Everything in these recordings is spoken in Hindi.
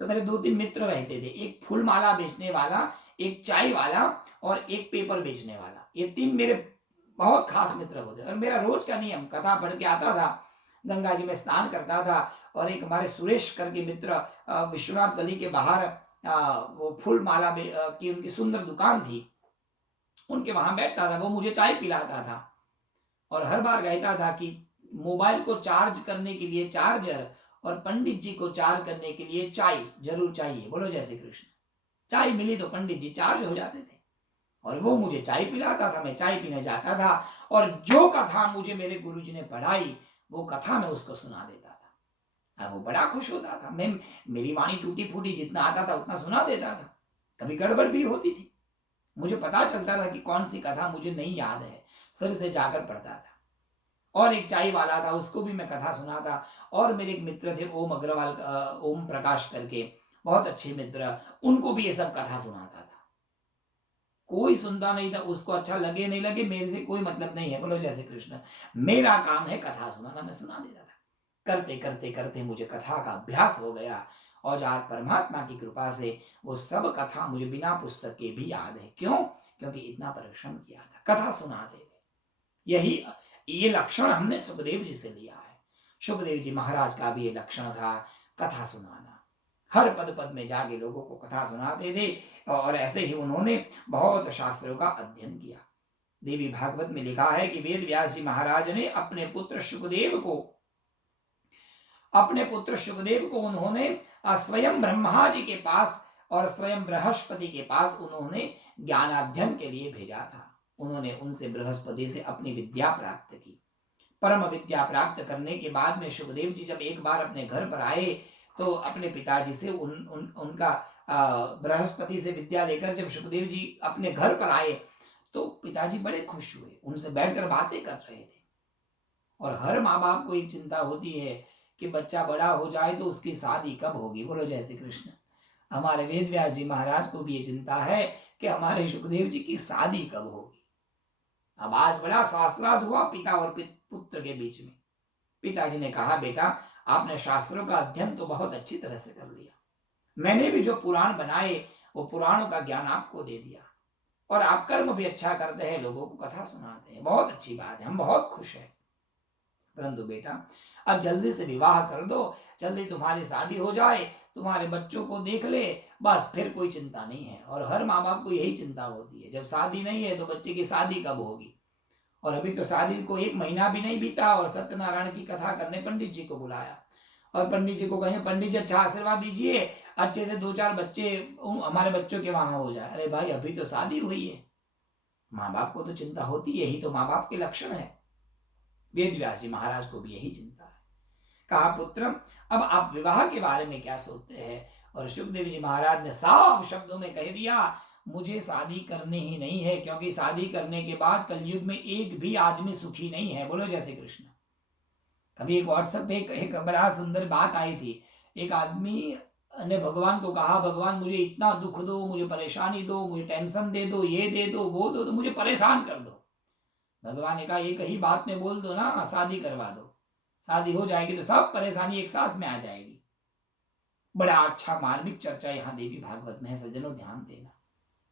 तो मेरे 2-3 मित्र रहते थे, एक फूल माला बेचने वाला, एक चाय वाला और एक पेपर बेचने वाला। ये 3 मेरे बहुत खास मित्र होते और मेरा रोज का नियम कथा पढ़ के आता था, गंगा जी में स्नान करता था और एक हमारे सुरेश करके मित्र विश्वनाथ गली के बाहर वो फूल माला की उनकी सुंदर दुकान थी, उनके वहां बैठता था, वो मुझे चाय पिलाता था और हर बार कहता था कि मोबाइल को चार्ज करने के लिए चार्जर और पंडित जी को चार्ज करने के लिए चाय जरूर चाहिए। बोलो जय श्री कृष्ण। चाय मिली तो पंडित जी चार्ज हो जाते थे और वो मुझे चाय पिलाता था, मैं चाय पीने जाता था और जो कथा मुझे मेरे गुरुजी ने पढ़ाई वो कथा मैं उसको सुना देता था। अब वो बड़ा खुश होता था। मैं मेरी वाणी टूटी फूटी जितना आता था उतना सुना देता था, कभी गड़बड़ भी होती थी, मुझे पता चलता था कि कौन सी कथा मुझे नहीं याद है, फिर से जाकर पढ़ता था। और एक चाय वाला था, उसको भी मैं कथा सुनाता। और मेरे एक मित्र थे ओम अग्रवाल, ओम प्रकाश करके, बहुत अच्छे मित्र, उनको भी ये सब कथा सुनाता था। कोई सुनता नहीं था, उसको अच्छा लगे नहीं लगे मेरे से कोई मतलब नहीं है। बोलो जय श्री कृष्ण। मेरा काम है कथा सुनाना, मैं सुना देता था। करते करते करते मुझे कथा का अभ्यास हो गया और आज परमात्मा की कृपा से वो सब कथा मुझे बिना पुस्तक के भी याद है। क्यों? क्योंकि इतना परिश्रम किया था, कथा सुनाते थे। यही ये लक्षण हमने सुखदेव जी से लिया है। सुखदेव जी महाराज का भी ये लक्षण था, कथा सुनाना। हर पद पद में जाके लोगों को कथा सुनाते थे और ऐसे ही उन्होंने बहुत शास्त्रों का अध्ययन किया। देवी भागवत में लिखा है कि वेद व्यास जी महाराज ने अपने पुत्र सुखदेव को उन्होंने स्वयं ब्रह्मा जी के पास और स्वयं बृहस्पति के पास उन्होंने ज्ञानाध्ययन के लिए भेजा था। उन्होंने उनसे बृहस्पति से अपनी विद्या प्राप्त की। परम विद्या प्राप्त करने के बाद में सुखदेव जी जब एक बार अपने घर पर आए तो अपने पिताजी से उनका बृहस्पति से विद्या लेकर जब सुखदेव जी अपने घर पर आए तो पिताजी बड़े खुश हुए, उनसे बैठकर बातें कर रहे थे। और हर माँ बाप को एक चिंता होती है कि बच्चा बड़ा हो जाए तो उसकी शादी कब होगी। बोलो जय श्री कृष्ण। हमारे वेद व्यास जी महाराज को भी ये चिंता है कि हमारे सुखदेव जी की शादी कब होगी। अब आज बड़ा शास्त्रार्थ हुआ पिता और पुत्र के बीच में। पिताजी ने कहा, बेटा आपने शास्त्रों का अध्ययन तो बहुत अच्छी तरह से कर लिया, मैंने भी जो पुराण बनाए वो पुराणों का ज्ञान आपको दे दिया और आप कर्म भी अच्छा करते हैं, लोगों को कथा सुनाते हैं, बहुत अच्छी बात है, हम बहुत खुश हैं। परंतु बेटा अब जल्दी से विवाह कर दो, जल्दी तुम्हारी शादी हो जाए, तुम्हारे बच्चों को देख ले, बस फिर कोई चिंता नहीं है। और हर माँ बाप को यही चिंता होती है, जब शादी नहीं है तो बच्चे की शादी कब होगी। और अभी तो शादी को 1 महीना भी नहीं बीता और सत्यनारायण की कथा करने पंडित जी को बुलाया और पंडित जी को कहें, पंडित जी अच्छा आशीर्वाद दीजिए, अच्छे से 2-4 बच्चे हमारे बच्चों के वहां हो जाए। अरे भाई अभी तो शादी हुई है। माँ बाप को तो चिंता होती है, यही तो माँ बाप के लक्षण है। वेद व्यास जी महाराज को भी यही चिंता है। कहा, पुत्र अब आप विवाह के बारे में क्या सोचते हैं? और सुखदेव जी महाराज ने साफ शब्दों में कह दिया, मुझे शादी करनी ही नहीं है, क्योंकि शादी करने के बाद कलयुग में एक भी आदमी सुखी नहीं है। बोलो जय श्री कृष्ण। कभी एक व्हाट्सएप पे एक बड़ा सुंदर बात आई थी। एक आदमी ने भगवान को कहा, भगवान मुझे इतना दुख दो, मुझे परेशानी दो, मुझे टेंशन दे दो, ये दे दो, वो दो, तो मुझे परेशान कर दो। भगवान ने कहा, एक ही बात में बोल दो ना, शादी करवा दो, शादी हो जाएगी तो सब परेशानी एक साथ में आ जाएगी। बड़ा अच्छा मार्मिक चर्चा यहाँ देवी भागवत में है, सज्जनों ध्यान देना।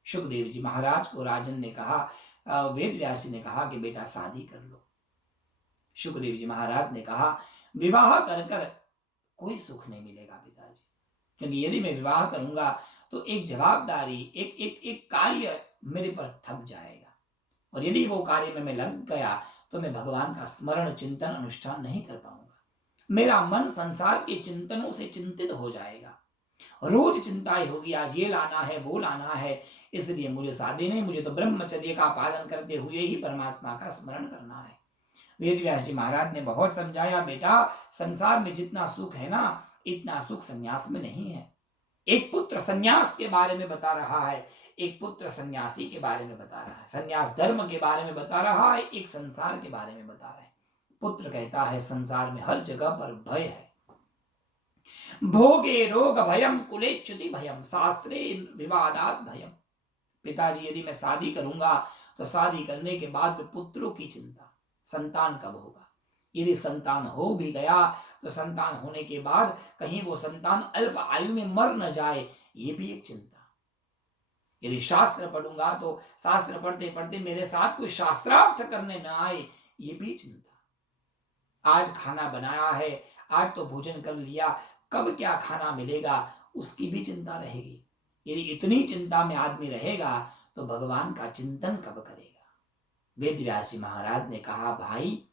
सुखदेव जी महाराज को राजन ने कहा, वेद व्यास जी ने कहा कि बेटा शादी कर लो। सुखदेव जी महाराज ने कहा, विवाह कर कर कोई सुख नहीं मिलेगा पिताजी, क्योंकि यदि मैं विवाह करूंगा तो एक जवाबदारी, एक एक एक कार्य मेरे पर थक जाएगा और यदि वो कार्य में मैं लग गया तो मैं भगवान का स्मरण चिंतन अनुष्ठान नहीं कर पाऊंगा। मेरा मन संसार के चिंतनों से चिंतित हो जाएगा, रोज चिंताएं होगी, आज ये लाना है वो लाना है, इसलिए मुझे शादी नहीं, मुझे तो ब्रह्मचर्य का पालन करते हुए ही परमात्मा का स्मरण करना है। वेद व्यास जी महाराज ने बहुत समझाया, बेटा संसार में जितना सुख है ना, इतना सुख संन्यास में नहीं है। एक पुत्र संन्यास के बारे में बता रहा है, एक पुत्र सन्यासी के बारे में बता रहा है, संन्यास धर्म के बारे में बता रहा है, एक संसार के बारे में बता रहा है। पुत्र कहता है संसार में हर जगह पर भय है, भोगे रोग भयम कुले च्युति भयम शास्त्रे विवादात भयम। पिताजी यदि मैं शादी करूंगा तो शादी करने के बाद में पुत्रों की चिंता, संतान कब होगा, यदि संतान हो भी गया तो संतान होने के बाद कहीं वो संतान अल्प आयु में मर न जाए, ये भी एक चिंता। यदि शास्त्र पढ़ूंगा तो शास्त्र पढ़ते पढ़ते मेरे साथ कोई शास्त्रार्थ करने न आए, ये भी चिंता। आज खाना बनाया है, आज तो भोजन कर लिया, कब क्या खाना मिलेगा, उसकी भी चिंता रहेगी। यदि इतनी चिंता में आदमी रहेगा तो भगवान का चिंतन कब करेगा। वेद व्यास जी महाराज ने कहा, भाई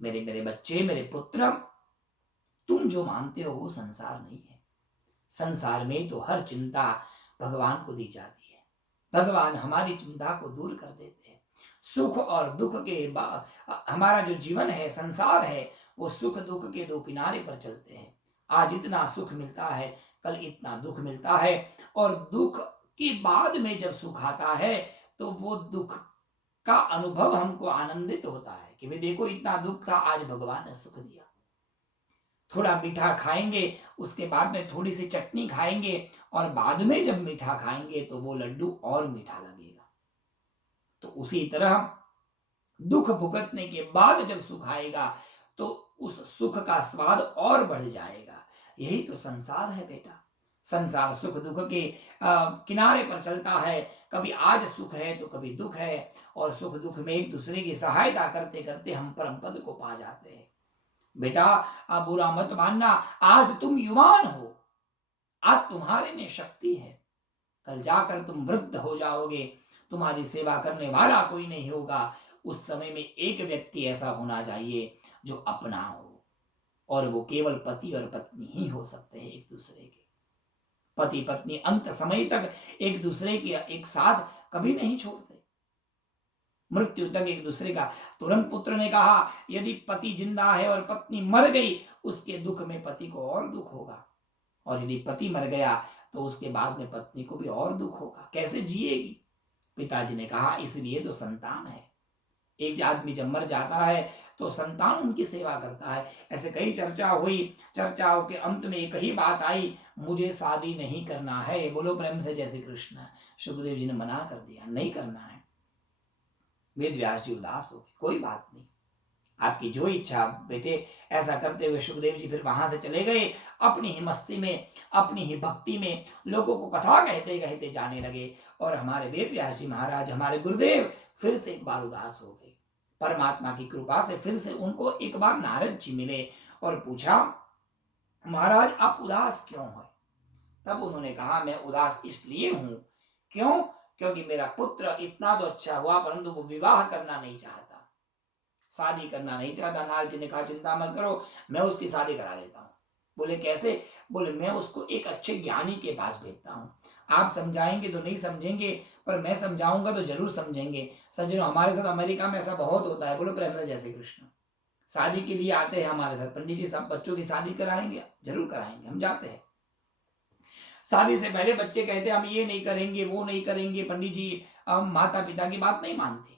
मेरे बच्चे, मेरे पुत्र, तुम जो मानते हो वो संसार नहीं है। संसार में तो हर चिंता भगवान को दी जाती है। भगवान हमारी चिंता को दूर कर देते हैं। सुख और दुख के हमारा जो जीवन है, संसार है, वो सुख दुख के दो किनारे पर चलते हैं। आज इतना सुख मिलता है, कल इतना दुख मिलता है, और दुख के बाद में जब सुख आता है तो वो दुख का अनुभव हमको आनंदित होता है कि भाई देखो इतना दुख था, आज भगवान ने सुख दिया। थोड़ा मीठा खाएंगे, उसके बाद में थोड़ी सी चटनी खाएंगे, और बाद में जब मीठा खाएंगे तो वो लड्डू और मीठा लगेगा। तो उसी तरह दुख भुगतने के बाद जब सुख आएगा तो उस सुख का स्वाद और बढ़ जाएगा। यही तो संसार है बेटा। संसार सुख दुख के किनारे पर चलता है। कभी आज सुख है तो कभी दुख है, और सुख दुख में एक दूसरे की सहायता करते करते हम परम पद को पा जाते हैं। बेटा आप बुरा मत मानना, आज तुम युवान हो, आज तुम्हारे में शक्ति है, कल जाकर तुम वृद्ध हो जाओगे, तुम्हारी सेवा करने वाला कोई नहीं होगा। उस समय में एक व्यक्ति ऐसा होना चाहिए जो अपना हो, और वो केवल पति और पत्नी ही हो सकते हैं एक दूसरे के। पति पत्नी अंत समय तक एक दूसरे के एक साथ कभी नहीं छोड़ते, मृत्यु तक एक दूसरे का। तुरंत पुत्र ने कहा, यदि पति जिंदा है और पत्नी मर गई, उसके दुख में पति को और दुख होगा, और यदि पति मर गया तो उसके बाद में पत्नी को भी और दुख होगा। कैसे जिएगी? पिताजी ने कहा, इसलिए तो संतान है। एक आदमी जब मर जाता है तो संतान उनकी सेवा करता है। ऐसे कई चर्चा हुई, चर्चाओं के अंत में एक ही बात आई, मुझे शादी नहीं करना है। बोलो प्रेम से जय श्री कृष्ण। सुखदेव जी ने मना कर दिया, नहीं करना है। वेद व्यास जी उदास हो गए, कोई बात नहीं, आपकी जो इच्छा बेटे। ऐसा करते हुए सुखदेव जी फिर वहां से चले गए, अपनी ही मस्ती में, अपनी ही भक्ति में लोगों को कथा कहते कहते जाने लगे। और हमारे वेद व्यास जी महाराज, हमारे गुरुदेव, फिर से एक बार उदास हो गए। परमात्मा की कृपा से फिर से उनको एक बार नारद जी मिले और पूछा, महाराज आप उदास क्यों हैं? तब उन्होंने कहा, मैं उदास इसलिए हूं, क्यों? क्योंकि मेरा पुत्र इतना तो अच्छा हुआ, परंतु वो विवाह करना नहीं चाहता, शादी करना नहीं चाहता। नारद जी ने कहा, चिंता मत करो, मैं उसकी शादी करा देता हूँ। बोले कैसे? बोले मैं उसको एक अच्छे ज्ञानी के पास भेजता हूँ। आप समझाएंगे तो नहीं समझेंगे, पर मैं समझाऊंगा तो जरूर समझेंगे। सज्जनों, हमारे साथ अमेरिका में ऐसा बहुत होता है। बोलो प्रेम से जय श्री कृष्ण। शादी के लिए आते हैं हमारे साथ, पंडित जी सब बच्चों की शादी कराएंगे? जरूर कराएंगे, हम जाते हैं। शादी से पहले बच्चे कहते हैं हम ये नहीं करेंगे, वो नहीं करेंगे। पंडित जी हम माता पिता की बात नहीं मानते,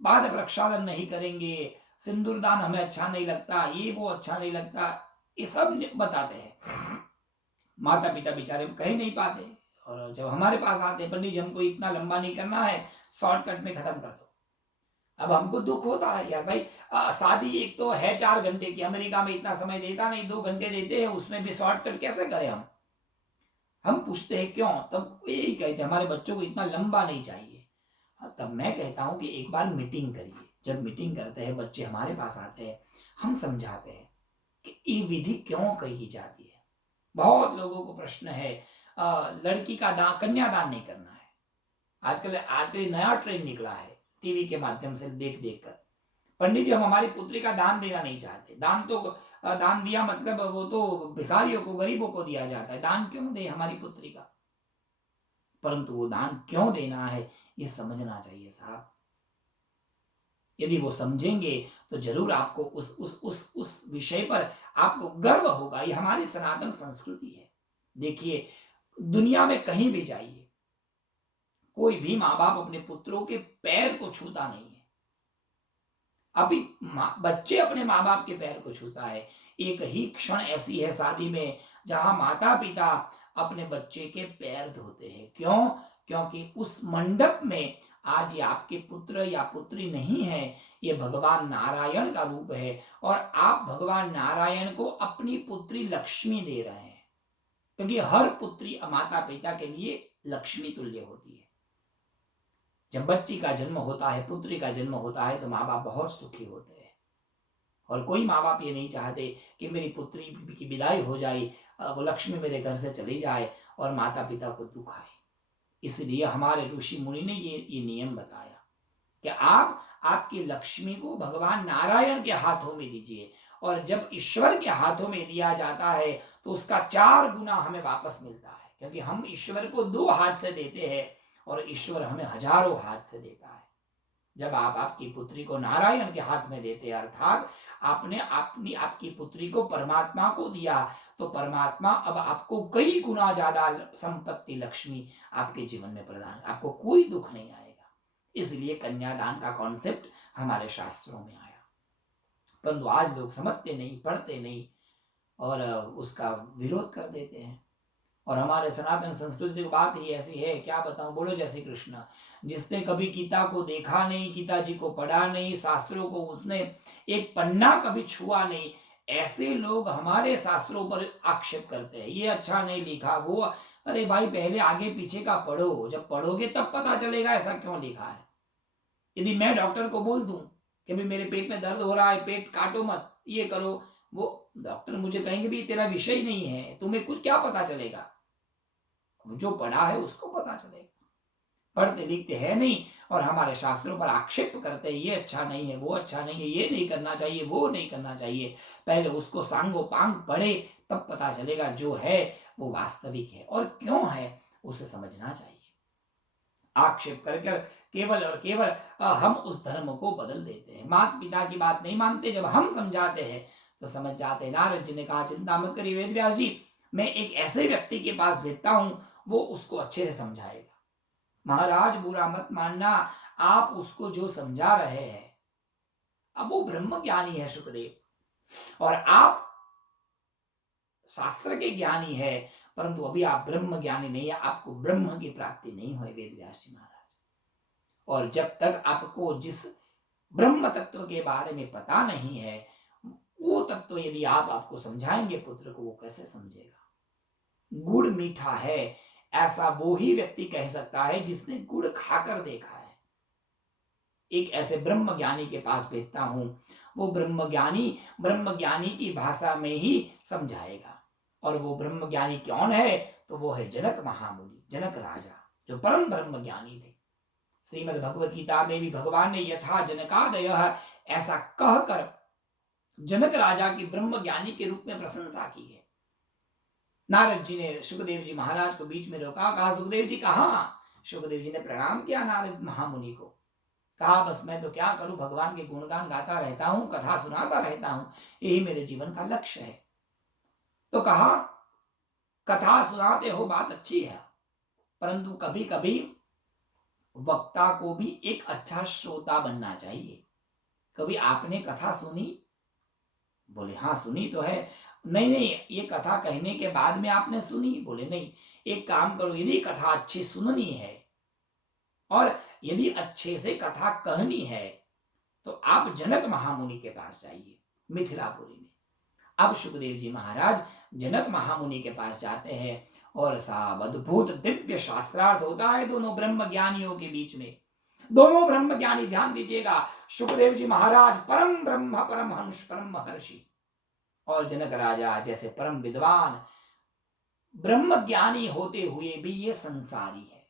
बाद प्रक्षालन नहीं करेंगे, सिंदूर दान हमें अच्छा नहीं लगता, ये वो अच्छा नहीं लगता, ये सब बताते हैं। माता पिता बेचारे कह नहीं पाते, और जब हमारे पास आते, पंडित जी हमको इतना लंबा नहीं करना है, शॉर्टकट में खत्म कर दो। अब हमको दुख होता है यार भाई, शादी एक तो है 4 घंटे की, अमेरिका में इतना समय देता नहीं, 2 घंटे देते हैं, उसमें भी शॉर्टकट कैसे करें हम पूछते हैं क्यों? तब यही कहते हैं हमारे बच्चों को इतना लंबा नहीं चाहिए। तब मैं कहता हूं कि एक बार मीटिंग करिए। जब मीटिंग करते हैं, बच्चे हमारे पास आते हैं, हम समझाते हैं कि ये विधि क्यों कही जाती है। बहुत लोगों को प्रश्न है, लड़की का दान, कन्यादान नहीं करना है। आजकल नया ट्रेंड निकला है, टीवी के माध्यम से देख देख कर। पंडित जी हम हमारी पुत्री का दान देना नहीं चाहते। दान दिया मतलब वो तो भिखारियों को, गरीबों को दिया जाता है, दान क्यों दे हमारी पुत्री का? परंतु वो दान क्यों देना है ये समझना चाहिए साहब। यदि वो समझेंगे तो जरूर आपको उस विषय पर आपको गर्व होगा। ये हमारी सनातन संस्कृति है। देखिए दुनिया में कहीं भी जाइए, कोई भी माँ बाप अपने पुत्रों के पैर को छूता नहीं है। अभी बच्चे अपने माँ बाप के पैर को छूता है। एक ही क्षण ऐसी है शादी में जहां माता पिता अपने बच्चे के पैर धोते हैं। क्यों? क्योंकि उस मंडप में आज ये आपके पुत्र या पुत्री नहीं है, ये भगवान नारायण का रूप है और आप भगवान नारायण को अपनी पुत्री लक्ष्मी दे रहे हैं, क्योंकि हर पुत्री माता पिता के लिए लक्ष्मी तुल्य होती है। जब बच्ची का जन्म होता है, पुत्री का जन्म होता है, तो माँ बाप बहुत सुखी होते हैं और कोई माँ बाप ये नहीं चाहते कि मेरी पुत्री की विदाई हो जाए, वो लक्ष्मी मेरे घर से चली जाए और माता पिता को दुख आए। इसलिए हमारे ऋषि मुनि ने ये नियम बताया कि आप आपकी लक्ष्मी को भगवान नारायण के हाथों में दीजिए, और जब ईश्वर के हाथों में दिया जाता है तो उसका 4 गुना हमें वापस मिलता है, क्योंकि हम ईश्वर को 2 हाथ से देते हैं और ईश्वर हमें हजारों हाथ से देता है। जब आप आपकी पुत्री को नारायण के हाथ में देते, अर्थात आपने आपकी पुत्री को परमात्मा को दिया, तो परमात्मा अब आपको कई गुना ज्यादा संपत्ति लक्ष्मी आपके जीवन में प्रदान, आपको कोई दुख नहीं आएगा। इसलिए कन्यादान का कॉन्सेप्ट हमारे शास्त्रों में आया, परंतु आज लोग समझते नहीं, पढ़ते नहीं और उसका विरोध कर देते हैं। और हमारे सनातन संस्कृति की बात ही ऐसी है, क्या बताऊं, बोलो जय श्री कृष्ण। जिसने कभी गीता को देखा नहीं, गीता जी को पढ़ा नहीं, शास्त्रों को उसने एक पन्ना कभी छुआ नहीं, ऐसे लोग हमारे शास्त्रों पर आक्षेप करते हैं, ये अच्छा नहीं लिखा, वो। अरे भाई, पहले आगे पीछे का पढ़ो, जब पढ़ोगे तब पता चलेगा ऐसा क्यों लिखा है। यदि मैं डॉक्टर को बोल दूं कि भाई मेरे पेट में दर्द हो रहा है, पेट काटो मत, ये करो, वो डॉक्टर मुझे कहेंगे भी तेरा विषय नहीं है, तुम्हें कुछ क्या पता चलेगा। जो पढ़ा है उसको पता चलेगा, पढ़ते लिखते हैं नहीं और हमारे शास्त्रों पर आक्षेप करते हैं, ये अच्छा नहीं है, वो अच्छा नहीं है, ये नहीं करना चाहिए, वो नहीं करना चाहिए। पहले उसको सांगो पांग पढ़े, तब पता चलेगा जो है वो वास्तविक है और क्यों है, उसे समझना चाहिए। आक्षेप कर केवल और केवल हम उस धर्म को बदल देते हैं, माता पिता की बात नहीं मानते। जब हम समझाते हैं तो समझ जाते हैं। नारद जी ने कहा, चिंता मत करिए वेदव्यास जी, मैं एक ऐसे व्यक्ति के पास भेजता हूं, वो उसको अच्छे से समझाएगा। महाराज बुरा मत मानना, आप उसको जो समझा रहे हैं, अब वो ब्रह्म ज्ञानी है सुखदेव, और आप शास्त्र के ज्ञानी है, परंतु अभी आप ब्रह्म ज्ञानी नहीं है, आपको ब्रह्म की प्राप्ति नहीं हुई वेदव्यास जी महाराज। और जब तक आपको जिस ब्रह्म तत्व के बारे में पता नहीं है, वो तत्व यदि आप आपको समझाएंगे पुत्र को, वो कैसे समझेगा। गुड़ मीठा है, ऐसा वो ही व्यक्ति कह सकता है जिसने गुड़ खाकर देखा है। एक ऐसे ब्रह्म ज्ञानी के पास भेजता हूं, वो ब्रह्म ज्ञानी की भाषा में ही समझाएगा। और वो ब्रह्म ज्ञानी कौन है, तो वो है जनक महामुनि, जनक राजा, जो परम ब्रह्म ज्ञानी थे। श्रीमद् भगवत गीता में भी भगवान ने यथा जनकादय ऐसा कहकर जनक राजा की ब्रह्म ज्ञानी के रूप में प्रशंसा की है। नारद जी ने सुखदेव जी महाराज को बीच में रोका, कहा सुखदेव जी कहाँ। सुखदेव जी ने प्रणाम किया नारद महामुनि को, कहा बस मैं तो क्या करूं, भगवान के गुणगान गाता रहता हूं, कथा सुनाता रहता हूं, यही मेरे जीवन का लक्ष्य है। तो कहा कथा सुनाते हो बात अच्छी है, परंतु कभी कभी वक्ता को भी एक अच्छा श्रोता बनना चाहिए। कभी आपने कथा सुनी? बोले हाँ सुनी तो है। नहीं, ये कथा कहने के बाद में आपने सुनी? बोले नहीं। एक काम करो, यदि कथा अच्छी सुननी है और यदि अच्छे से कथा कहनी है, तो आप जनक महामुनि के पास जाइए मिथिलापुरी में। अब सुखदेव जी महाराज जनक महामुनि के पास जाते हैं और साहब अद्भुत दिव्य शास्त्रार्थ होता है दोनों ब्रह्म ज्ञानियों के बीच में। दोनों ब्रह्म ज्ञानी, ध्यान दीजिएगा, सुखदेव जी महाराज परम ब्रह्म, परम हंस, परम महर्षि, और जनक राजा जैसे परम विद्वान ब्रह्म ज्ञानी होते हुए भी ये संसारी है।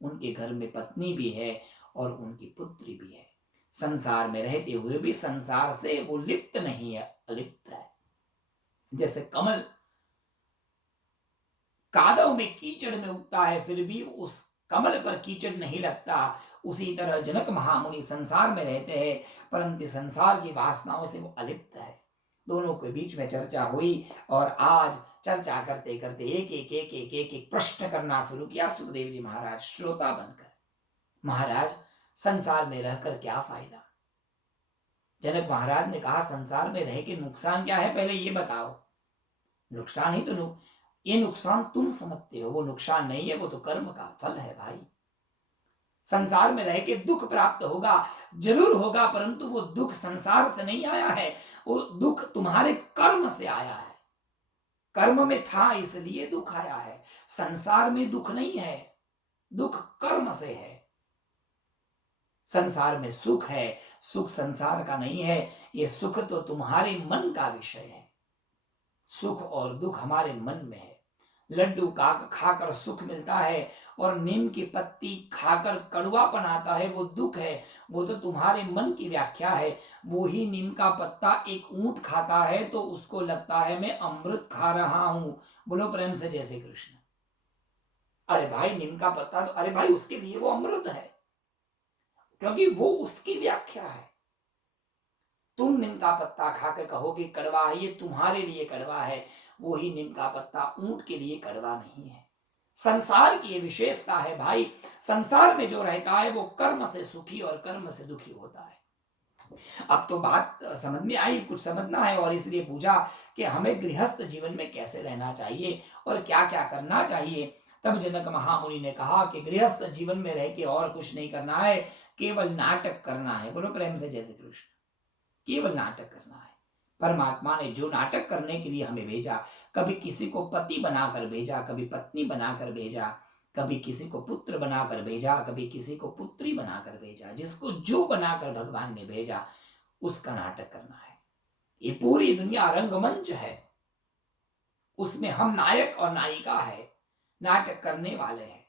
उनके घर में पत्नी भी है और उनकी पुत्री भी है। संसार में रहते हुए भी संसार से वो लिप्त नहीं है, अलिप्त है। जैसे कमल कादव में कीचड़ में उगता है, फिर भी उस कमल पर कीचड़ नहीं लगता, उसी तरह जनक महामुनि संसार में रहते हैं, परंतु संसार की वासनाओं से वो अलिप्त है। दोनों के बीच में चर्चा हुई और आज चर्चा करते करते एक प्रश्न करना शुरू किया सुखदेव जी महाराज श्रोता बनकर। महाराज संसार में रहकर क्या फायदा? जनक महाराज ने कहा संसार में रह के नुकसान क्या है, पहले ये बताओ। नुकसान ही तो ये नुकसान तुम समझते हो, वो नुकसान नहीं है, वो तो कर्म का फल है भाई। संसार में रह के दुख प्राप्त होगा, जरूर होगा, परंतु वो दुख संसार से नहीं आया है, वो दुख तुम्हारे कर्म से आया है। कर्म में था इसलिए दुख आया है। संसार में दुख नहीं है, दुख कर्म से है। संसार में सुख है, सुख संसार का नहीं है। ये सुख तो तुम्हारे मन का विषय है। सुख और दुख हमारे मन में है। लड्डू का खाकर सुख मिलता है और नीम की पत्ती खाकर कड़वापन आता है, वो दुख है। वो तो तुम्हारे मन की व्याख्या है। वो ही नीम का पत्ता एक ऊंट खाता है तो उसको लगता है मैं अमृत खा रहा हूं। बोलो प्रेम से जय श्री कृष्ण। अरे भाई नीम का पत्ता तो, अरे भाई उसके लिए वो अमृत है, क्योंकि वो उसकी व्याख्या है। तुम नीम का पत्ता खाकर कहोगे कड़वा है, ये तुम्हारे लिए कड़वा है। वो ही नीम का पत्ता ऊंट के लिए कड़वा नहीं है। संसार की ये विशेषता है भाई। संसार में जो रहता है वो कर्म से सुखी और कर्म से दुखी होता है। अब तो बात समझ में आई, कुछ समझना है, और इसलिए पूछा कि हमें गृहस्थ जीवन में कैसे रहना चाहिए और क्या क्या करना चाहिए। तब जनक महामुनि ने कहा कि गृहस्थ जीवन में रह के और कुछ नहीं करना है, केवल नाटक करना है। बोलो प्रेम से जय श्री कृष्ण। केवल नाटक करना है। परमात्मा ने जो नाटक करने के लिए हमें भेजा, कभी किसी को पति बनाकर भेजा, कभी पत्नी बनाकर भेजा, कभी किसी को पुत्र बनाकर भेजा, कभी किसी को पुत्री बनाकर भेजा। जिसको जो बनाकर भगवान ने भेजा उसका नाटक करना है। ये पूरी दुनिया रंगमंच है, उसमें हम नायक और नायिका है, नाटक करने वाले हैं।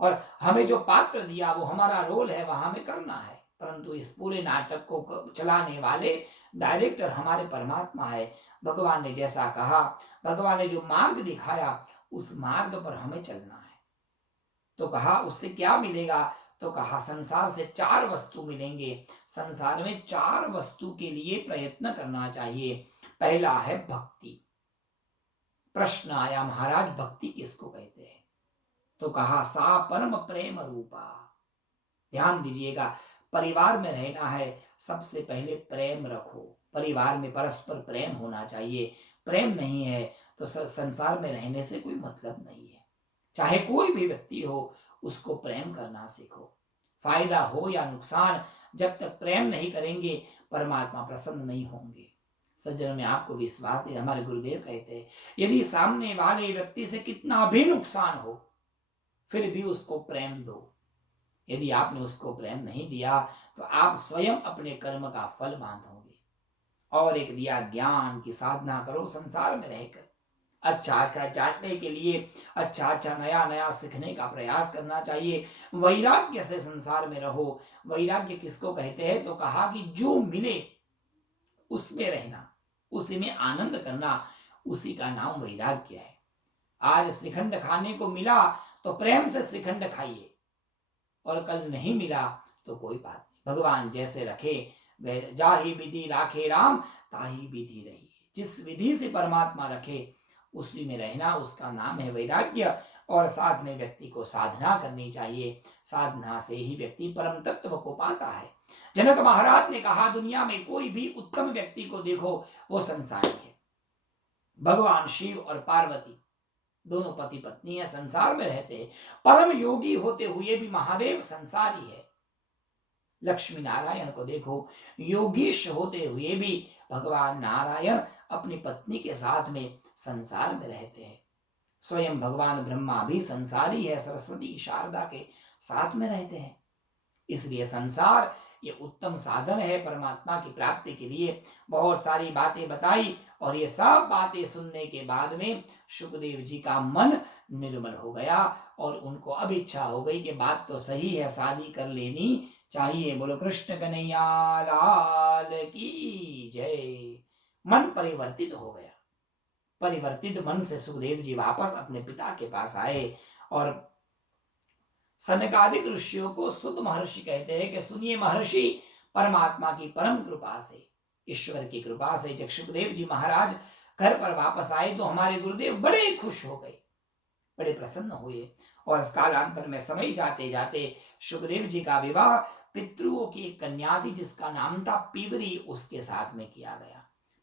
और हमें जो पात्र दिया वो हमारा रोल है, वहां हमें करना है। परंतु इस पूरे नाटक को चलाने वाले डायरेक्टर हमारे परमात्मा है। भगवान ने जैसा कहा, भगवान ने जो मार्ग दिखाया उस मार्ग पर हमें चलना है। तो कहा उससे क्या मिलेगा, तो कहा संसार से 4 वस्तु मिलेंगे। संसार में 4 वस्तु के लिए प्रयत्न करना चाहिए। पहला है भक्ति। प्रश्न आया महाराज भक्ति किसको कहते हैं, तो कहा सा परम प्रेम रूपा। ध्यान दीजिएगा, परिवार में रहना है, सबसे पहले प्रेम रखो। परिवार में परस्पर प्रेम होना चाहिए। प्रेम नहीं है तो संसार में रहने से कोई मतलब नहीं है। चाहे कोई भी व्यक्ति हो, उसको प्रेम करना सीखो। फायदा हो या नुकसान, जब तक प्रेम नहीं करेंगे परमात्मा प्रसन्न नहीं होंगे। सज्जन में आपको विश्वास है, हमारे गुरुदेव कहते हैं यदि सामने वाले व्यक्ति से कितना भी नुकसान हो फिर भी उसको प्रेम दो। यदि आपने उसको प्रेम नहीं दिया तो आप स्वयं अपने कर्म का फल बांधोगे। और एक दिया ज्ञान की साधना करो संसार में रहकर। अच्छा अच्छा जानने के लिए, अच्छा अच्छा नया नया सीखने का प्रयास करना चाहिए। वैराग्य से संसार में रहो। वैराग्य किसको कहते हैं, तो कहा कि जो मिले उसमें रहना, उसी में आनंद करना, उसी का नाम वैराग्य है। आज श्रीखंड खाने को मिला तो प्रेम से श्रीखंड खाइए, और कल नहीं मिला तो कोई बात नहीं। भगवान जैसे रखे वह जाहि विधि राखे राम ताहि विधि रही। जिस विधि से परमात्मा रखे उसी में रहना, उसका नाम है वैराग्य। और साथ में व्यक्ति को साधना करनी चाहिए। साधना से ही व्यक्ति परम तत्व को पाता है। जनक महाराज ने कहा दुनिया में कोई भी उत्तम व्यक्ति को देखो वो संसारी है। भगवान शिव और पार्वती दोनों पति पत्नी है, संसार में रहते हैं। परम योगी होते हुए भी महादेव संसारी है। लक्ष्मी नारायण को देखो, योगीश होते हुए भी भगवान नारायण अपनी पत्नी के साथ में संसार में रहते हैं। स्वयं भगवान ब्रह्मा भी संसारी है, सरस्वती शारदा के साथ में रहते हैं। इसलिए संसार ये उत्तम साधन है परमात्मा की प्राप्ति के लिए। बहुत सारी बातें बताई और ये सब बातें सुनने के बाद में सुखदेव जी का मन निर्मल हो गया और उनको अब इच्छा हो गई कि बात तो सही है, शादी कर लेनी चाहिए। बोलो कृष्ण कन्हैया लाल की जय। मन परिवर्तित हो गया। परिवर्तित मन से सुखदेव जी वापस अपने पिता के पास आए और सनकादिक ऋषियों को स्तुत महर्षि कहते हैं कि सुनिए महर्षि, परमात्मा की परम कृपा से, ईश्वर की कृपा से जब सुखदेव जी महाराज घर पर वापस आए तो हमारे गुरुदेव बड़े खुश हो गए, बड़े प्रसन्न हुए। और इस कालांतर में समय जाते जाते सुखदेव जी का विवाह पितृओं की एक कन्या थी जिसका नाम था पिवरी, उसके साथ में किया गया।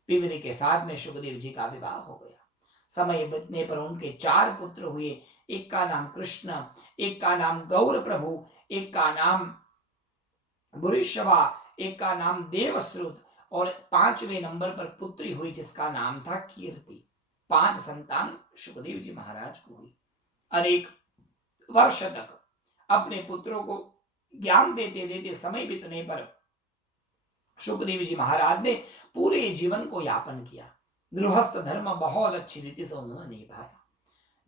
पिवरी के साथ में सुखदेव जी का विवाह हो गया। समय बीतने पर उनके 4 पुत्र हुए। एक का नाम कृष्ण, एक का नाम गौर प्रभु, एक का नाम भूरिश्रवा, एक का नाम देवश्रुत और 5वें नंबर पर पुत्री हुई जिसका नाम था कीर्ति। 5 संतान सुखदेव जी महाराज को हुई। अनेक वर्ष तक अपने पुत्रों को ज्ञान देते देते समय बीतने पर सुखदेव जी महाराज ने पूरे जीवन को यापन किया। गृहस्थ धर्म बहुत अच्छी रीति से उन्होंने निभाया।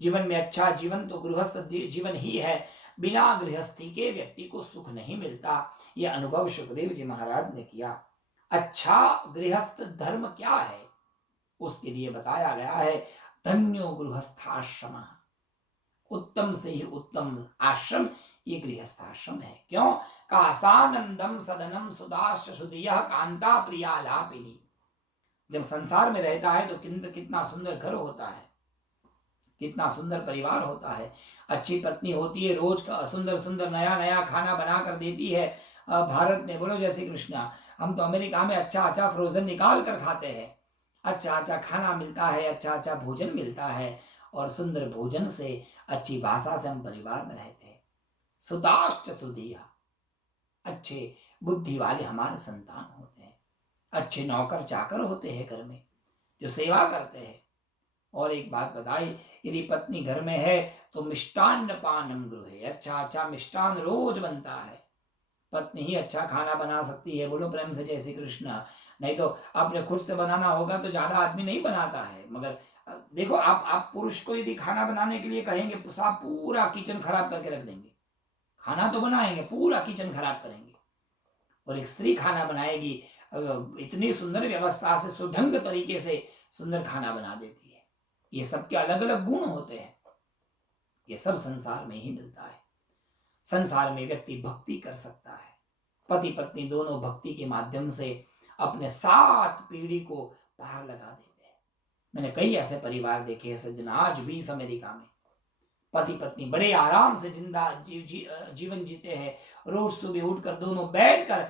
जीवन में अच्छा जीवन तो गृहस्थ जीवन ही है। बिना गृहस्थी के व्यक्ति को सुख नहीं मिलता। यह अनुभव सुखदेव जी महाराज ने किया। अच्छा गृहस्थ धर्म क्या है, उसके लिए बताया गया है धन्यो गृहस्थाश्रम। उत्तम से ही उत्तम आश्रम ये गृहस्थाश्रम है। क्यों? कासानंदम सदनम सुदाश्च सुधियः कांता प्रिया लापिनी। जब संसार में रहता है तो कितना सुंदर घर होता है, कितना सुंदर परिवार होता है। अच्छी पत्नी होती है, रोज का सुंदर सुंदर नया नया खाना बना कर देती है। भारत में बोलो जय श्री कृष्णा। हम तो अमेरिका में अच्छा अच्छा फ्रोजन निकाल कर खाते हैं। अच्छा अच्छा खाना मिलता है, अच्छा अच्छा भोजन मिलता है और सुंदर भोजन से अच्छी भाषा से हम परिवार में रहते हैं। सुदाश्च सुधिया, अच्छे बुद्धि वाले हमारे संतान होते हैं। अच्छे नौकर चाकर होते हैं घर में जो सेवा करते हैं। और एक बात बताई, यदि पत्नी घर में है तो मिष्टान्न पानम गृहे, अच्छा अच्छा मिष्टान रोज बनता है। पत्नी ही अच्छा खाना बना सकती है। बोलो प्रेम से जय श्री कृष्ण। नहीं तो आपने खुद से बनाना होगा तो ज्यादा आदमी नहीं बनाता है। मगर देखो आप पुरुष को यदि खाना बनाने के लिए कहेंगे तो साहब पूरा किचन खराब करके रख देंगे। खाना तो बनाएंगे, पूरा किचन खराब करेंगे। और एक स्त्री खाना बनाएगी, इतनी सुंदर व्यवस्था से सुढंग तरीके से सुंदर खाना बना देती है। ये सबके अलग अलग गुण होते हैं। ये सब संसार में ही मिलता है। संसार में व्यक्ति भक्ति कर सकता है। पति पत्नी दोनों भक्ति के माध्यम से अपने 7 पीढ़ी को पार लगा देते हैं। मैंने कई ऐसे परिवार देखे हैं सज्जना, आज भी इस अमेरिका में पति पत्नी बड़े आराम से जीवन जीते हैं। रोज सुबह उठकर दोनों बैठकर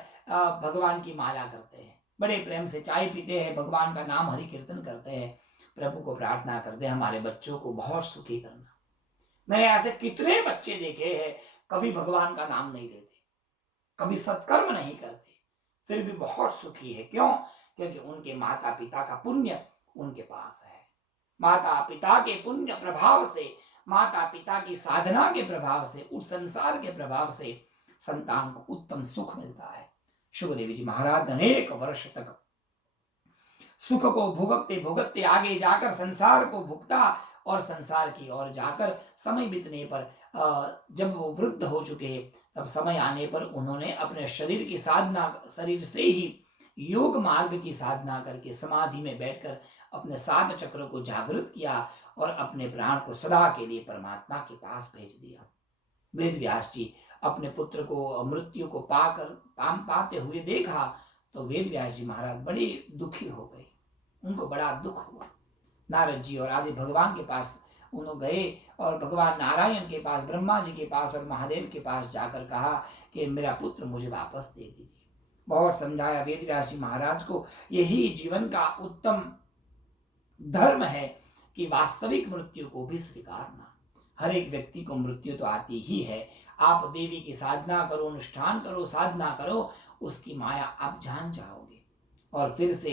भगवान की माला करते हैं, बड़े प्रेम से चाय पीते हैं, भगवान का नाम हरि कीर्तन करते हैं, प्रभु को प्रार्थना करते हैं हमारे बच्चों को बहुत सुखी करना। मैंने ऐसे कितने बच्चे देखे हैं कभी भगवान का नाम नहीं लेते, कभी सत्कर्म नहीं करते, फिर भी बहुत सुखी है। क्यों? क्योंकि उनके माता पिता का पुण्य उनके पास है। माता पिता के पुण्य प्रभाव से, माता पिता की साधना के प्रभाव से, उस संसार के प्रभाव से संतान को उत्तम सुख मिलता है। सुखदेव जी महाराज अनेक वर्ष तक सुख को भुगतते भुगतते आगे जाकर संसार को भुगता और संसार की ओर जाकर समय बीतने पर जब वो वृद्ध हो चुके तब समय आने पर उन्होंने अपने शरीर की साधना, शरीर से ही योग मार्ग की साधना करके समाधि में बैठकर अपने 7 चक्र को जागृत किया और अपने प्राण को सदा के लिए परमात्मा के पास भेज दिया। वेद व्यास जी अपने पुत्र को मृत्यु को पाते हुए देखा तो वेद व्यास जी महाराज बड़े दुखी हो गए। उनको बड़ा दुख हुआ। नारद जी और आदि भगवान के पास उन्होंने गए और भगवान नारायण के पास, ब्रह्मा जी के पास और महादेव के पास जाकर कहा कि मेरा पुत्र मुझे वापस दे दीजिए। बहुत समझाया वेद व्यास जी महाराज को। यही जीवन का उत्तम धर्म है कि वास्तविक मृत्यु को भी स्वीकारना। हर एक व्यक्ति को मृत्यु तो आती ही है। आप देवी की साधना करो, अनुष्ठान करो, साधना करो, उसकी माया आप जान जाओगे। और फिर से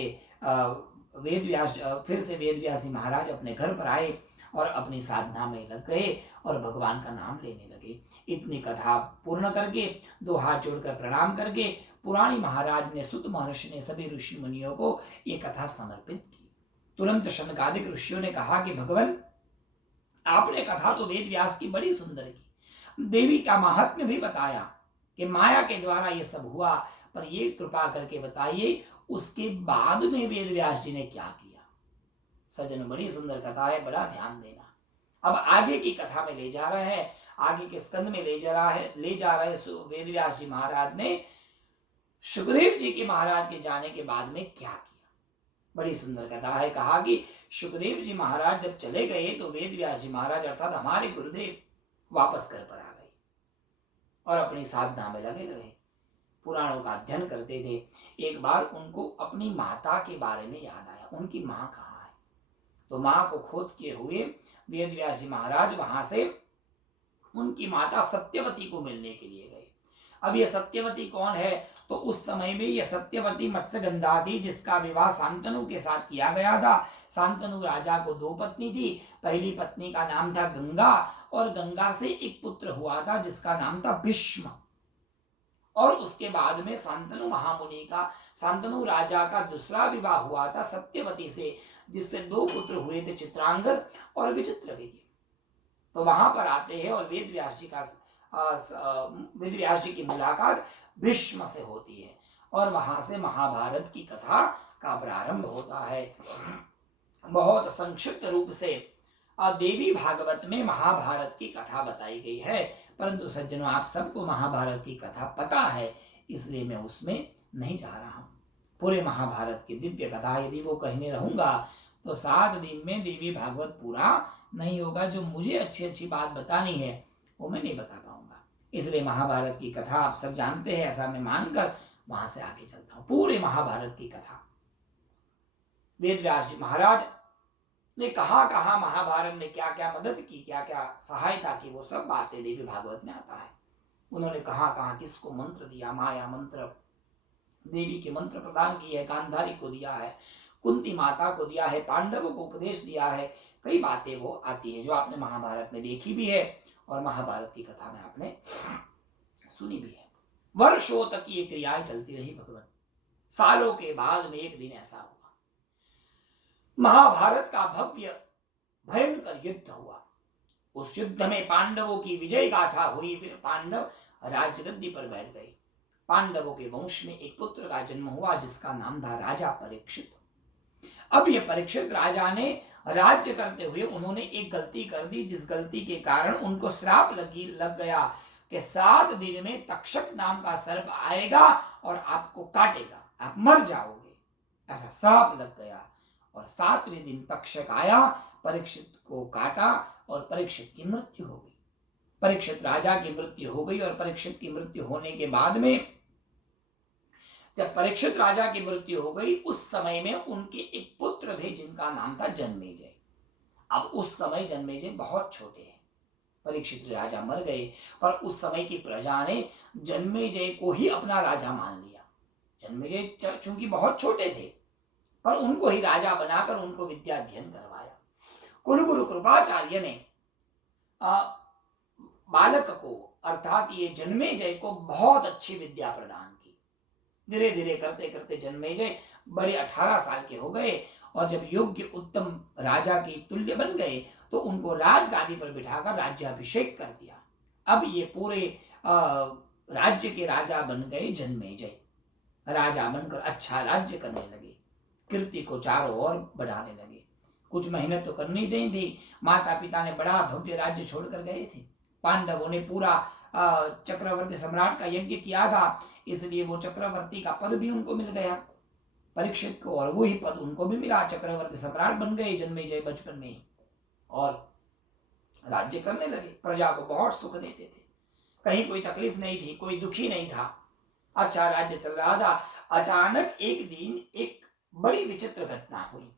वेद व्यास जी महाराज अपने घर पर आए और अपनी साधना में लग गए और भगवान का नाम लेने लगे। इतनी कथा पूर्ण करके 2 हाथ जोड़कर प्रणाम करके पुराणी महाराज ने, सुत महर्षि ने सभी ऋषि मुनियों को ये कथा समर्पित की। तुरंत शनकादिक ऋषियों ने कहा कि भगवान, आपने कथा तो वेद व्यास की बड़ी सुंदर की, देवी का महात्म्य भी बताया कि माया के द्वारा ये सब हुआ, पर ये कृपा करके बताइए उसके बाद में वेद व्यास जी ने क्या किया। सजन बड़ी सुंदर कथा है, बड़ा ध्यान देना। अब आगे की कथा में ले जा रहे हैं, आगे के स्कंद में ले जा रहे वेद व्यास जी महाराज ने सुखदेव जी के महाराज के जाने के बाद में क्या किया। बड़ी सुंदर कथा है। कहा कि सुखदेव जी महाराज जब चले गए तो वेद व्यास जी महाराज अर्थात हमारे गुरुदेव वापस घर पर आ गए और अपनी साधना में लगे रहे, पुराणों का अध्ययन करते थे। एक बार उनको अपनी माता के बारे में याद आया, उनकी माँ कहाँ है। तो माँ को खोद किए हुए वेद व्यास जी महाराज वहां से उनकी माता सत्यवती को मिलने के लिए गए। अब ये सत्यवती कौन है? तो उस समय में ये सत्यवती मत्स्यगंधा थी, जिसका विवाह शांतनु के साथ किया गया था। शांतनु राजा को 2 पत्नी थी। पहली पत्नी का नाम था गंगा, और गंगा से एक पुत्र हुआ था जिसका नाम था भीष्म। और उसके बाद में शांतनु महामुनि का, शांतनु राजा का दूसरा विवाह हुआ था सत्यवती से, जिससे 2 पुत्र हुए थे, चित्रांगद और विचित्रवीर्य। तो वहां पर आते हैं और वेद व्यास जी की मुलाकात भीष्म से होती है, और वहां से महाभारत की कथा का प्रारंभ होता है। बहुत संक्षिप्त रूप से देवी भागवत में महाभारत की कथा बताई गई है, परंतु सज्जनों आप सबको महाभारत की कथा पता है, इसलिए मैं उसमें नहीं जा रहा हूं। पूरे महाभारत की दिव्य कथा यदि वो कहने रहूंगा तो 7 दिन में देवी भागवत पूरा नहीं होगा। जो मुझे अच्छी अच्छी बात बतानी है वो मैं नहीं बता पाऊंगा, इसलिए महाभारत की कथा आप सब जानते हैं, ऐसा मैं मानकर वहां से आगे चलता हूं। पूरे महाभारत की कथा वेद व्यास जी महाराज ने कहाँ कहाँ महाभारत में क्या क्या मदद की, क्या क्या सहायता की, वो सब बातें देवी भागवत में आता है। उन्होंने कहाँ कहाँ किसको मंत्र दिया, माया मंत्र देवी के मंत्र प्रदान किए, गांधारी को दिया है, कुंती माता को दिया है, पांडवों को उपदेश दिया है। कई बातें वो आती है जो आपने महाभारत में देखी भी है और महाभारत की कथा में आपने सुनी भी है। वर्षों तक ये क्रियाएं चलती रही भगवान। सालों के बाद में एक दिन ऐसा हुआ, महाभारत का भव्य भयंकर युद्ध हुआ। उस युद्ध में पांडवों की विजय गाथा हुई। पांडव राजगद्दी पर बैठ गए। पांडवों के वंश में एक पुत्र का जन्म हुआ जिसका नाम था राजा परीक्षित। अब ये परीक्षित राजा ने राज्य करते हुए उन्होंने एक गलती कर दी, जिस गलती के कारण उनको श्राप लग गया कि 7 दिन में तक्षक नाम का सर्प आएगा और आपको काटेगा, आप मर जाओगे, ऐसा श्राप लग गया। और 7वें दिन तक्षक आया, परीक्षित को काटा और परीक्षित की मृत्यु हो गई। परीक्षित राजा की मृत्यु हो गई। और परीक्षित की मृत्यु होने के बाद में जब परीक्षित राजा की मृत्यु हो गई, उस समय में उनके एक पुत्र थे जिनका नाम था जन्मेजय। अब उस समय जन्मेजय बहुत छोटे हैं, परीक्षित राजा मर गए, पर उस समय की प्रजा ने जन्मेजय को ही अपना राजा मान लिया। जन्मेजय चूंकि बहुत छोटे थे, पर उनको ही राजा बनाकर उनको विद्या अध्ययन करवाया। कुलगुरु कृपाचार्य ने बालक को अर्थात ये जन्मेजय को बहुत अच्छी विद्या प्रदान की। धीरे धीरे करते करते जन्मेजय बड़े 18 साल के हो गए, और जब योग्य उत्तम राजा की तुल्य बन गए तो उनको राजगादी पर बिठाकर राज्याभिषेक कर दिया। अब ये पूरे राज्य के राजा बन गए जन्मेजय। राजा बनकर अच्छा राज्य करने लगे, कीर्ति को चारों ओर बढ़ाने लगे। कुछ मेहनत तो करनी नहीं थी, माता पिता ने बड़ा भव्य राज्य छोड़कर गए थे। पांडवों ने पूरा चक्रवर्ती सम्राट का यज्ञ किया था, इसलिए वो चक्रवर्ती का पद भी उनको मिल गया परीक्षित को, और वही पद उनको भी मिला। चक्रवर्ती सम्राट बन गए जन्मेजय बचपन में ही, और राज्य करने लगे। प्रजा को बहुत सुख देते थे, कहीं कोई तकलीफ नहीं थी, कोई दुखी नहीं था, अच्छा राज्य चल रहा था। अचानक एक दिन एक बड़ी विचित्र घटना हुई।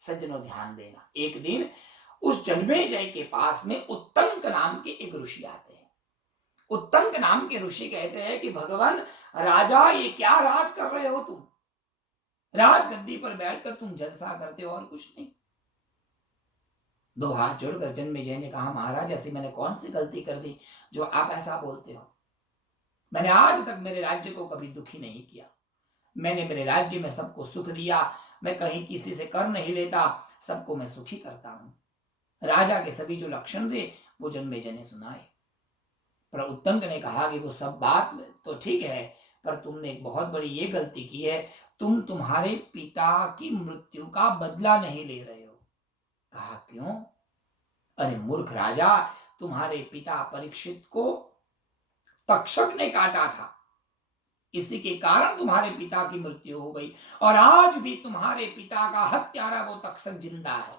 सज्जनों ध्यान देना, एक दिन उस जन्मेजय के पास में उत्तंक नाम के एक ऋषि आते हैं। उत्तंक नाम के ऋषि कहते हैं कि भगवान राजा, ये क्या राज कर रहे हो तुम, राजगद्दी पर बैठकर तुम जलसा करते हो और कुछ नहीं। 2 हाथ जोड़कर जन्मेजय ने कहा, महाराज ऐसी मैंने कौन सी गलती कर दी जो आप ऐसा बोलते हो? मैंने आज तक मेरे राज्य को कभी दुखी नहीं किया, मैंने मेरे राज्य में सबको सुख दिया, मैं कहीं किसी से कर नहीं लेता, सबको मैं सुखी करता हूं। राजा के सभी जो लक्षण थे वो जन्मेजय ने सुनाए। पर उत्तंक ने कहा कि वो सब बात तो ठीक है, पर तुमने एक बहुत बड़ी ये गलती की है, तुम तुम्हारे पिता की मृत्यु का बदला नहीं ले रहे हो। कहा क्यों? अरे मूर्ख राजा, तुम्हारे पिता परीक्षित को तक्षक ने काटा था, इसी के कारण तुम्हारे पिता की मृत्यु हो गई, और आज भी तुम्हारे पिता का हत्यारा वो तक्षक जिंदा है,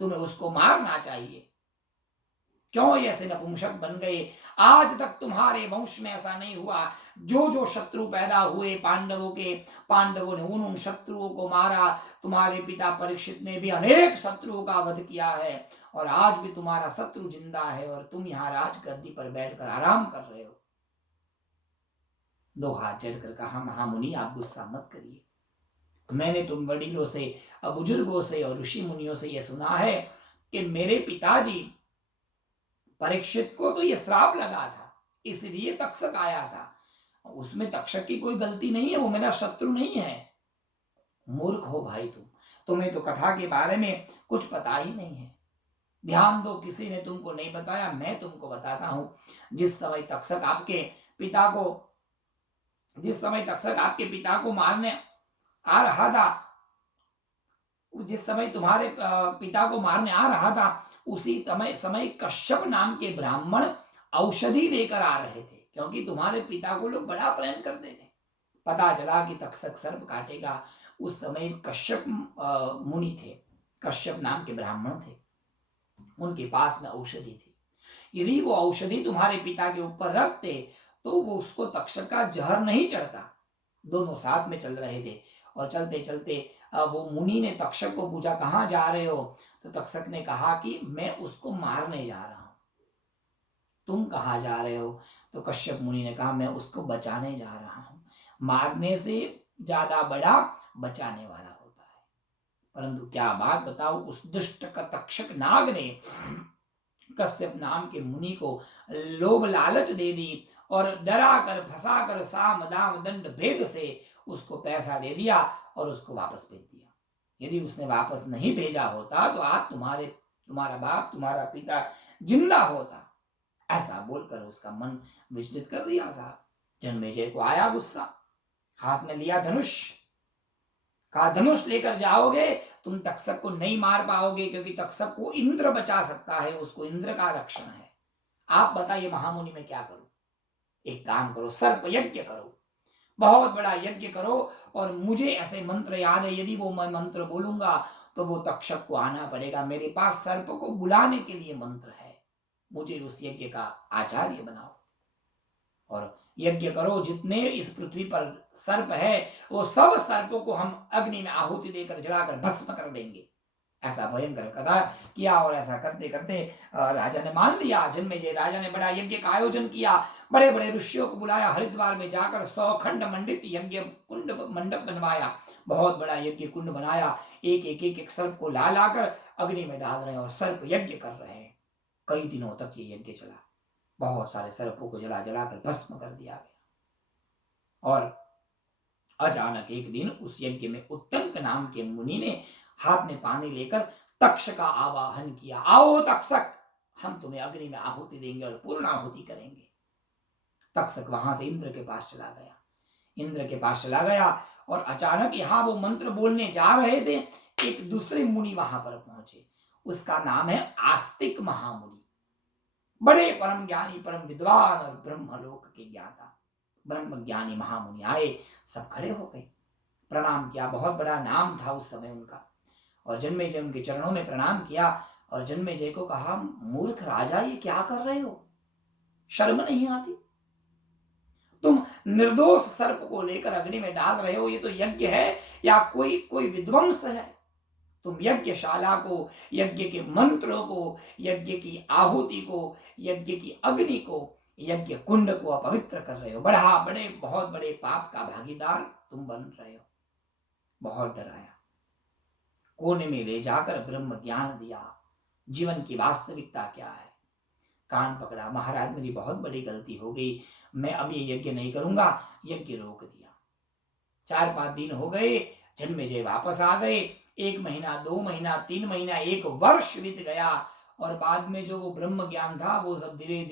तुम्हें उसको मारना चाहिए। क्यों ऐसे नपुंसक बन गए? आज तक तुम्हारे वंश में ऐसा नहीं हुआ, जो जो शत्रु पैदा हुए पांडवों ने उन शत्रुओं को मारा। तुम्हारे पिता परीक्षित ने भी अनेक शत्रुओं का वध किया है और आज भी तुम्हारा शत्रु जिंदा है और तुम यहाँ राजगद्दी पर बैठकर आराम कर रहे हो। दो हाथ जोड़कर कहा, महामुनि आप गुस्सा मत करिए। मैंने तुम वडीलों से, बुजुर्गों से और ऋषि मुनियों से यह सुना है कि मेरे पिताजी परीक्षित को तो यह श्राप लगा था, इसलिए तक्षक आया था। उसमें तक्षक की कोई गलती नहीं है, वो मेरा शत्रु नहीं है। मूर्ख हो भाई तुम्हें तो कथा के बारे में कुछ पता ही नहीं है। ध्यान दो, किसी ने तुमको नहीं बताया, मैं तुमको बताता हूं। जिस समय तक्षक आपके पिता को मारने आ रहा था, जिस समय तुम्हारे पिता को मारने आ रहा था, उसी समय कश्यप नाम के ब्राह्मण औषधि लेकर आ रहे थे, क्योंकि तुम्हारे पिता को लोग बड़ा प्रेम करते थे। पता चला कि तक्षक सर्प काटेगा। उस समय कश्यप मुनि थे, कश्यप नाम के ब्राह्मण थे, उनके पास में औषधि थी। यदि वो औषधि तुम्हारे पिता के ऊपर रखते तो वो उसको तक्षक का जहर नहीं चढ़ता। दोनों साथ में चल रहे थे और चलते चलते वो मुनि ने तक्षक को पूछा, कहाँ जा रहे हो? तो तक्षक ने कहा कि मैं उसको मारने जा रहा हूं। तुम कहाँ जा रहे हो? तो कश्यप मुनि ने कहा, मैं उसको बचाने जा रहा हूं। मारने से ज्यादा बड़ा बचाने वाला होता है। परंतु क्या बात बताओ, उस दुष्ट का तक्षक नाग ने कश्यप नाम के मुनि को लोभ लालच दे दी और डरा कर फंसा कर साम दाम दंड भेद से उसको पैसा दे दिया और उसको वापस भेज दिया। यदि उसने वापस नहीं भेजा होता तो आज तुम्हारा बाप, तुम्हारा पिता जिंदा होता। ऐसा बोलकर उसका मन विचलित कर दिया साहब। जन्मेजय को आया गुस्सा, हाथ में लिया धनुष, कहा धनुष लेकर जाओगे, तुम तक्षक को नहीं मार पाओगे, क्योंकि तक्षक को इंद्र बचा सकता है, उसको इंद्र का रक्षण है। आप बताइए महामुनि में क्या करूं? एक काम करो, सर्प यज्ञ करो, बहुत बड़ा यज्ञ करो और मुझे ऐसे मंत्र याद है, यदि वो मैं मंत्र बोलूंगा तो वो तक्षक को आना पड़ेगा। मेरे पास सर्प को बुलाने के लिए मंत्र है, मुझे उस यज्ञ का आचार्य बनाओ और यज्ञ करो। जितने इस पृथ्वी पर सर्प है वो सब सर्पों को हम अग्नि में आहुति देकर जलाकर भस्म कर देंगे। ऐसा भयंकर कथा किया और ऐसा करते करते राजा ने मान लिया। जन्मेजय राजा ने बड़ा यज्ञ का आयोजन किया, बड़े बड़े ऋषियों को बुलाया, हरिद्वार में जाकर 100 खंड मंडित यज्ञ कुंड मंडप बनवाया, बहुत बड़ा यज्ञ कुंड बनाया। एक सर्प को ला लाकर अग्नि में डाल रहे हैं और सर्प यज्ञ कर रहे हैं। कई दिनों तक ये यज्ञ चला, बहुत सारे सर्पों को जला जलाकर भस्म कर दिया गया। और अचानक एक दिन उस यज्ञ में उत्तंक नाम के मुनि ने हाथ में पानी लेकर तक्ष का आवाहन किया, आओ तक्षक, हम तुम्हें अग्नि में आहुति देंगे और पूर्ण आहुति करेंगे। तक्षक वहां से इंद्र के पास चला गया और अचानक यहाँ वो मंत्र बोलने जा रहे थे, एक दूसरे मुनि वहां पर पहुंचे। उसका नाम है आस्तिक महामुनि, बड़े परम ज्ञानी, परम विद्वान और ब्रह्मलोक के ज्ञाता ब्रह्म ज्ञानी महामुनि आए। सब खड़े हो गए, प्रणाम किया, बहुत बड़ा नाम था उस समय उनका। और जन्मेजय उनके चरणों में प्रणाम किया और जन्मेजय को कहा, मूर्ख राजा, ये क्या कर रहे हो? शर्म नहीं आती? तुम निर्दोष सर्प को लेकर अग्नि में डाल रहे हो। ये तो यज्ञ है या कोई विध्वंस है? तुम यज्ञशाला को, यज्ञ के मंत्रों को, यज्ञ की आहुति को, यज्ञ की अग्नि को, यज्ञ कुंड को अपवित्र कर रहे हो। बहुत बड़े पाप का भागीदार तुम बन रहे हो। बहुत डराया, कोने में ले जाकर ब्रह्म ज्ञान दिया, जीवन की वास्तविकता क्या है। कान पकड़ा, महाराज मेरी बहुत बड़ी गलती हो गई, मैं अब ये यज्ञ नहीं करूंगा। यज्ञ रोक दिया। 4-5 दिन हो गए, जन्मेजय वापस आ गए। 1 महीना, 2 महीना, 3 महीना, 1 वर्ष बीत गया और बाद में जो वो ब्रह्म ज्ञान था वो सब धीरे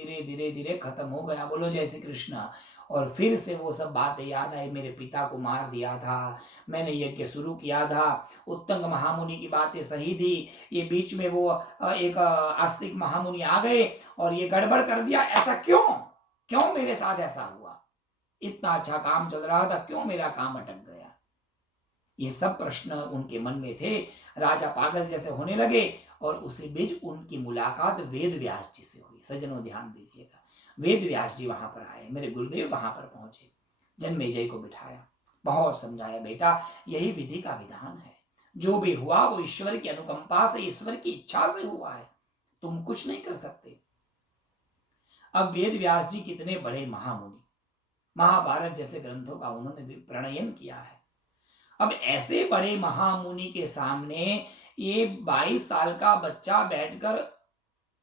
धीरे खत्म हो गया। बोलो जय श्री कृष्ण। और फिर से वो सब बातें याद आई, मेरे पिता को मार दिया था, मैंने यज्ञ शुरू किया था, उत्तंग महामुनि की बातें सही थी, ये बीच में वो एक आस्तिक महामुनि आ गए और ये गड़बड़ कर दिया। ऐसा क्यों मेरे साथ ऐसा हुआ? इतना अच्छा काम चल रहा था, क्यों मेरा काम अटक गया? ये सब प्रश्न उनके मन में थे। राजा पागल जैसे होने लगे और उसी बीच उनकी मुलाकात वेद व्यास जी से हुई। सज्जनों ध्यान दीजिएगा, वेद व्यास जी वहां पर आए, मेरे गुरुदेव वहां पर पहुंचे। जन्मेजय को बिठाया, बहुत समझाया, बेटा यही विधि का विधान है, जो भी हुआ वो ईश्वर की अनुकंपा से, ईश्वर की इच्छा से हुआ है, तुम कुछ नहीं कर सकते। अब वेद व्यास जी कितने बड़े महामुनि, महाभारत जैसे ग्रंथों का उन्होंने भी प्रणयन किया है। अब ऐसे बड़े महामुनि के सामने ये 22 साल का बच्चा बैठकर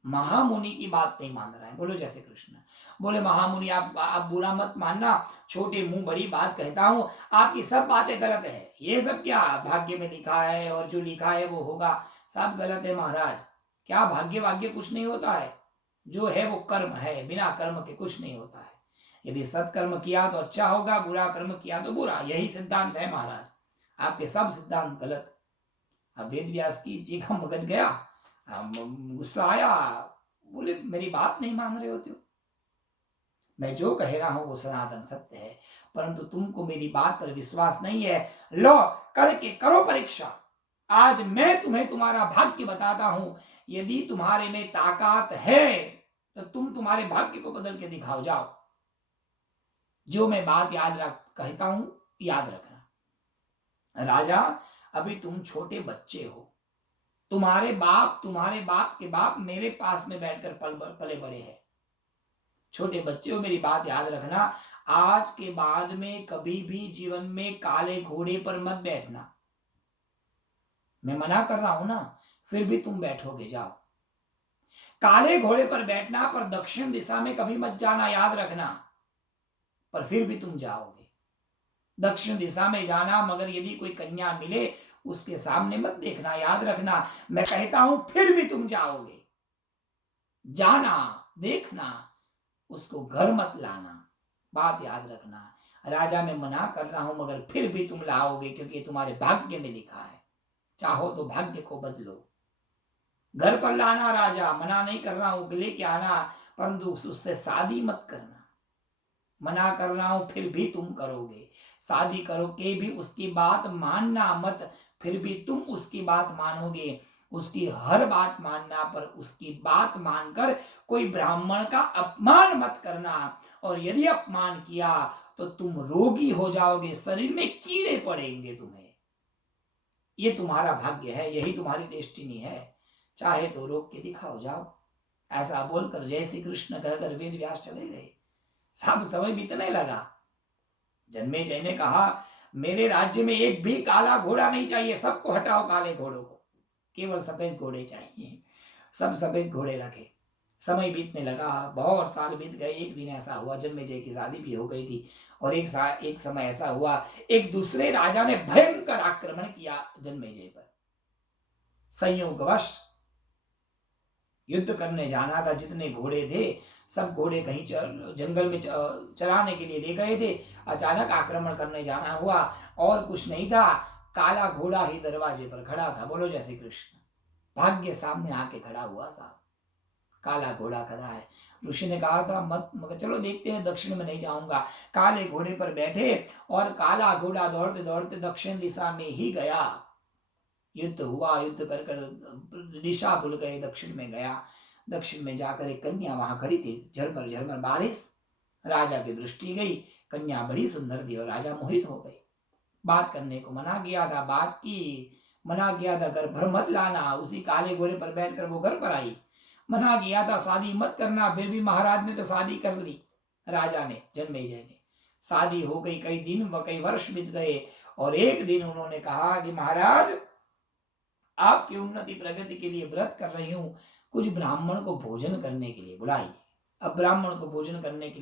महामुनि की बात नहीं मान रहा है। बोलो जैसे कृष्ण। बोले महामुनि आप बुरा मत मानना, छोटे मुंह बड़ी बात कहता हूं, आपकी सब बातें गलत है, ये सब क्या भाग्य में लिखा है और जो लिखा है वो होगा, सब गलत है महाराज। क्या भाग्य वाग्य कुछ नहीं होता है, जो है वो कर्म है, बिना कर्म के कुछ नहीं होता है। यदि सत्कर्म किया तो अच्छा होगा, बुरा कर्म किया तो बुरा, यही सिद्धांत है महाराज, आपके सब सिद्धांत गलत। अब वेद व्यास की जी का मगज गया, गुस्सा आया, बोले मेरी बात नहीं मान रहे होते हो, मैं जो कह रहा हूं वो सनातन सत्य है, परंतु तुमको मेरी बात पर विश्वास नहीं है, लो करके करो परीक्षा, आज मैं तुम्हें तुम्हारा भाग्य बताता हूं, यदि तुम्हारे में ताकत है तो तुम तुम्हारे भाग्य को बदल के दिखाओ, जाओ। जो मैं बात याद रख कहता हूं याद रखना। राजा अभी तुम छोटे बच्चे हो, तुम्हारे बाप के बाप मेरे पास में बैठकर पले बड़े हैं, छोटे बच्चे हो, मेरी बात याद रखना, आज के बाद में कभी भी जीवन में काले घोड़े पर मत बैठना, मैं मना कर रहा हूं ना, फिर भी तुम बैठोगे, जाओ। काले घोड़े पर बैठना, पर दक्षिण दिशा में कभी मत जाना, याद रखना, पर फिर भी तुम जाओगे। दक्षिण दिशा में जाना, मगर यदि कोई कन्या मिले उसके सामने मत देखना, याद रखना, मैं कहता हूं फिर भी तुम जाओगे, जाना, देखना, उसको घर मत लाना, बात याद रखना। राजा मैं मना कर रहा हूं मगर फिर भी तुम लाओगे, क्योंकि तुम्हारे भाग्य में लिखा है, चाहो तो भाग्य को बदलो, घर पर लाना राजा, मना नहीं कर रहा हूं, लेके आना, परंतु उससे शादी मत करना, मना कर रहा हूं फिर भी तुम करोगे, शादी करोगे भी उसकी बात मानना मत, फिर भी तुम उसकी बात मानोगे, उसकी हर बात मानना, पर उसकी बात मानकर कोई ब्राह्मण का अपमान मत करना, और यदि अपमान किया तो तुम रोगी हो जाओगे, शरीर में कीड़े पड़ेंगे तुम्हें, ये तुम्हारा भाग्य है, यही तुम्हारी डेस्टिनी है, चाहे तो रोक के दिखाओ, जाओ। ऐसा बोलकर जय श्री कृष्ण कहकर वेद व्यास चले गए। सब समय बीतने लगा, जन्मेजय ने कहा मेरे राज्य में एक भी काला घोड़ा नहीं चाहिए, सबको हटाओ काले घोड़ों को, केवल सफेद घोड़े चाहिए, सब सफेद घोड़े रखे। समय बीतने लगा, बहुत साल बीत गए। एक दिन ऐसा हुआ, जन्मेजय की शादी भी हो गई थी, और एक समय ऐसा हुआ, एक दूसरे राजा ने भयंकर आक्रमण किया जन्मेजय पर। संयोगवश युद्ध करने जाना था, जितने घोड़े थे सब घोड़े कहीं जंगल में चराने के लिए ले गए थे, अचानक आक्रमण करने जाना हुआ, और कुछ नहीं था, काला घोड़ा ही दरवाजे पर खड़ा था। बोलो जय श्री कृष्ण। भाग्य सामने आके खड़ा हुआ साहब, काला घोड़ा खड़ा है। ऋषि ने कहा था मत, मगर चलो देखते हैं, दक्षिण में नहीं जाऊंगा। काले घोड़े पर बैठे और काला घोड़ा दौड़ते दौड़ते दक्षिण दिशा में ही गया। युद्ध हुआ, युद्ध कर कर दिशा भूल गए, दक्षिण में गया। दक्षिण में जाकर एक कन्या वहां खड़ी थी, झरमर झरमर बारिश, राजा की दृष्टि गई, कन्या बड़ी सुंदर थी और राजा मोहित हो गए। बात करने को मना किया था, बात की, मना किया था घर भर मत लाना, उसी काले घोड़े पर बैठकर वो घर पर आई। मना किया था शादी मत करना, फिर भी महाराज ने तो शादी कर ली, राजा ने, जन्मेजय ने। शादी हो गई, कई दिन व कई वर्ष बीत गए, और एक दिन उन्होंने कहा कि महाराज आपकी उन्नति प्रगति के लिए व्रत कर रही हूं, कुछ ब्राह्मण को भोजन करने के लिए बुलाइए। अब ब्राह्मण को भोजन करने के लिए